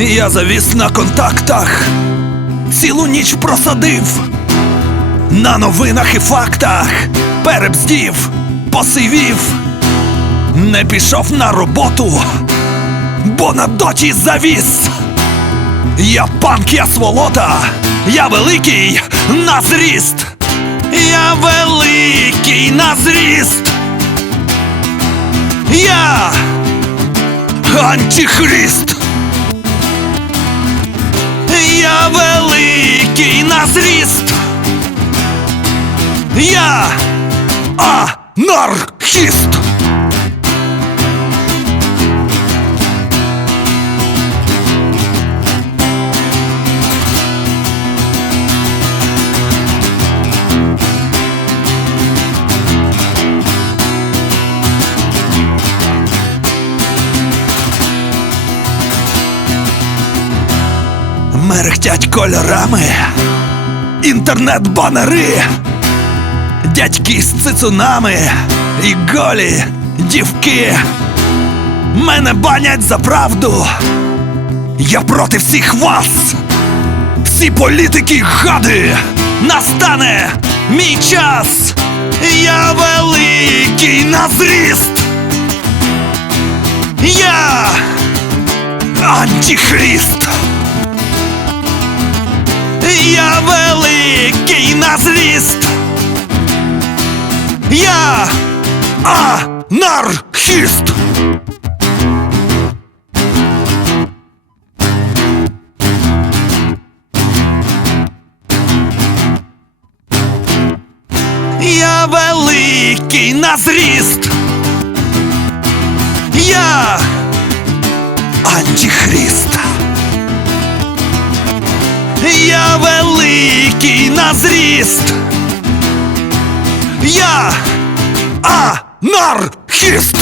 Я завіс на контактах, цілу ніч просадив. На новинах і фактах перебздів, посивів, не пішов на роботу, бо на доті завіс. Я панк, я сволота, я великий на зріст. Я великий на зріст. Я антихрист. Я великий на зріст. Я анархіст. Мерехтять кольорами, інтернет-банери, дядьки з цицунами і голі дівки. Мене банять за правду. Я проти всіх вас. Всі політики гади. Настане мій час. Я великий на зріст. Я антихрист. Великий на зріст. Я анархіст. Я великий на зріст. Я антихрист. Зріст. Я анархіст.